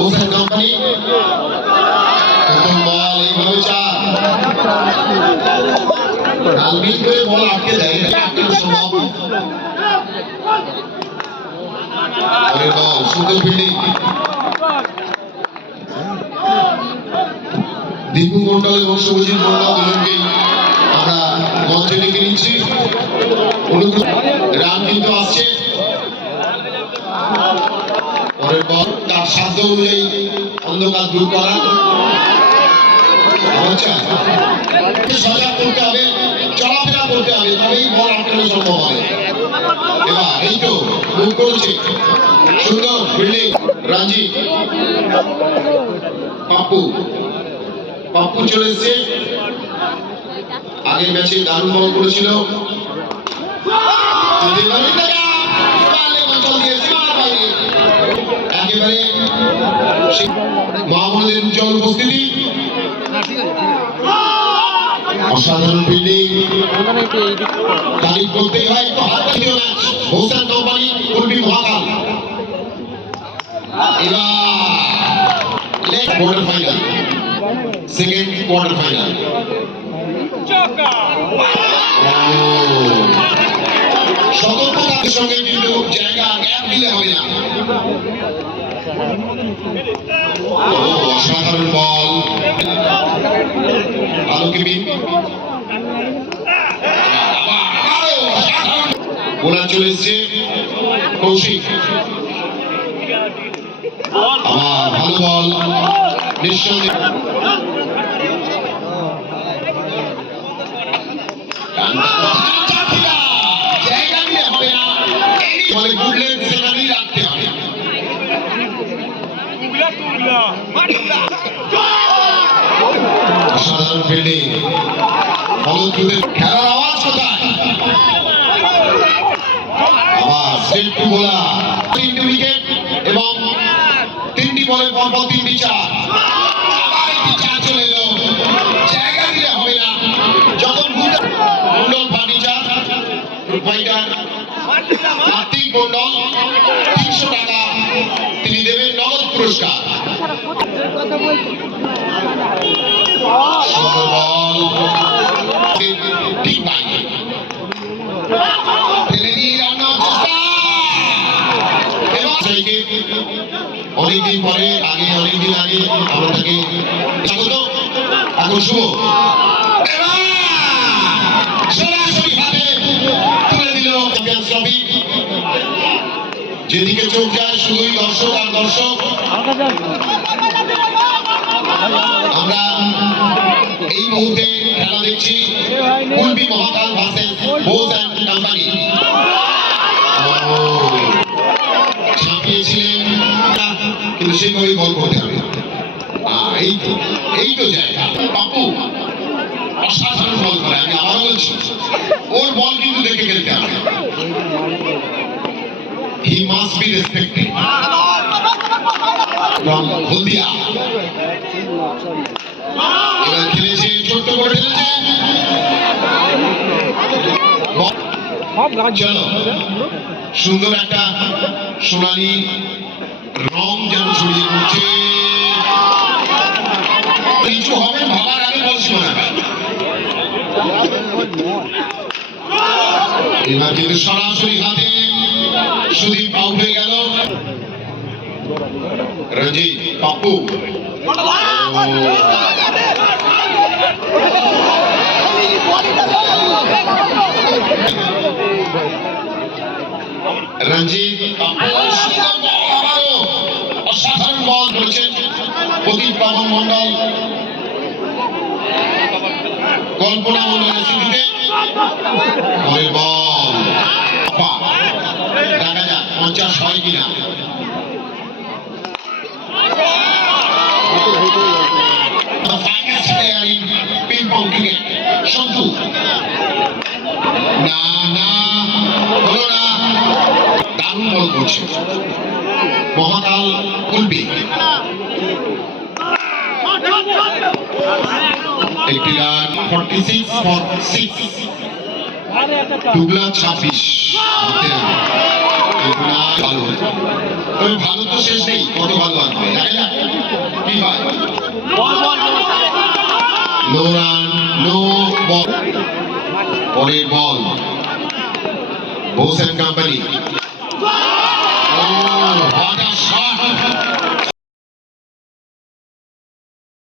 Hossain company প্রথম বল এইভাবে চার আলমিন করে বল আটকে দেয় আটকানো সম্ভব পরের বল সুন্দর ফিল্ডিং দীপু মন্ডল এবং শুভজিৎ মন্ডল দুজনকে আমরা মঞ্চে ডেকে নিচ্ছি রান কিন্তু আসছে পরের বল তার সাধ্য অনুযায়ী অন্ধকার দূর করা সজাগ করতে হবে চলাফেরা করতে হবে তবেই বল আটকানো সম্ভব হবে এবার এই তো মুখ করেছে সুন্দর ফিল্ডিং রাঞ্জি পাপ্পু পাপ্পু চলে এসছে আগের ম্যাচে দারুণ বল করেছিল একেবারে মাহমুদের উজ্জ্বল উপস্থিতি অসাধারণ ফিল্ডিং তারিফ করতেই হয় একটু হাত দিও ম্যাচ হোসেন কোম্পানি কুলবি মহাকাল এবার quarter final second quarter final সতর্কতার সঙ্গে কিন্তু জায়গা গ্যাপ দিলে হবে না অসাধারণ বল আলোকে বোলার চলে এসছে কৌশিক আবার ভালো বল নিঃসন্দেহে জায়গা দিলে হবে না বলে গুডলেন সেখানেই রাখতে হবে অসাধারণ ফিল্ডিং খেলার আওয়াজ কোথায় আবার সেট টু বোলার 3টি উইকেট এবং 3টি বলে পরপর 3টি চার আবার একটি চার চলে এলো জায়গা দিলে হবে না যখন মন্ডল ফার্নিচার ফাইটার কার্তিক মন্ডল 300 টাকা তিনি দেবেন নগদ পুরস্কার ঠিক নাই অনেকদিন পরে অনেকদিন আগে আমরা তাকে এখন শুভ সরাসরি ভাবে তুলে দিল চ্যাম্পিয়ন্স ট্রফি যেদিকে চোখ যায় শুধুই দর্শক আর দর্শক আমরা এই মুহূর্তে খেলা দেখছি কুলবি মহাকাল ভার্সেস বোস অ্যান্ড কোম্পানি ছাপিয়েছিলেন কিন্তু সেভাবেই বল করতে হবে এই তো জায়গা পাপ্পু অসাধারণ বল করে আমি আবার বলছি ওর বল কিন্তু দেখে খেলতে হবে he must be respected from হলদিয়া এবার খেলেছে ছোট্ট করে খেলেছে চলো সুন্দর একটা সোনালী রং যেন ছড়িয়ে পড়ছে কিছু হবে ভাবার আগে বলছিল না এবার কিন্তু সরাসরি হাতে সুদীপ আউট হয়ে গেল রঞ্জিত পাপ্পু রঞ্জিত অসাধারণ বল করেছেন প্রদীপ পাবন মন্ডল কল্পনা মন্ডলের স্মৃতিতে পরের বল দেখা যাক 50 হয় কিনা সন্তু না হলো না দারুণ বল করছে মহাকাল কুলবি একটি রান 46 for 6 টুকলা 26 ভালো হয়েছে, তবে ভালো তো শেষ নেই, কত ভালো আসবে দেখা যাক কি হয়। No run, no ball. পরের বল, বোস এন্ড কোম্পানি।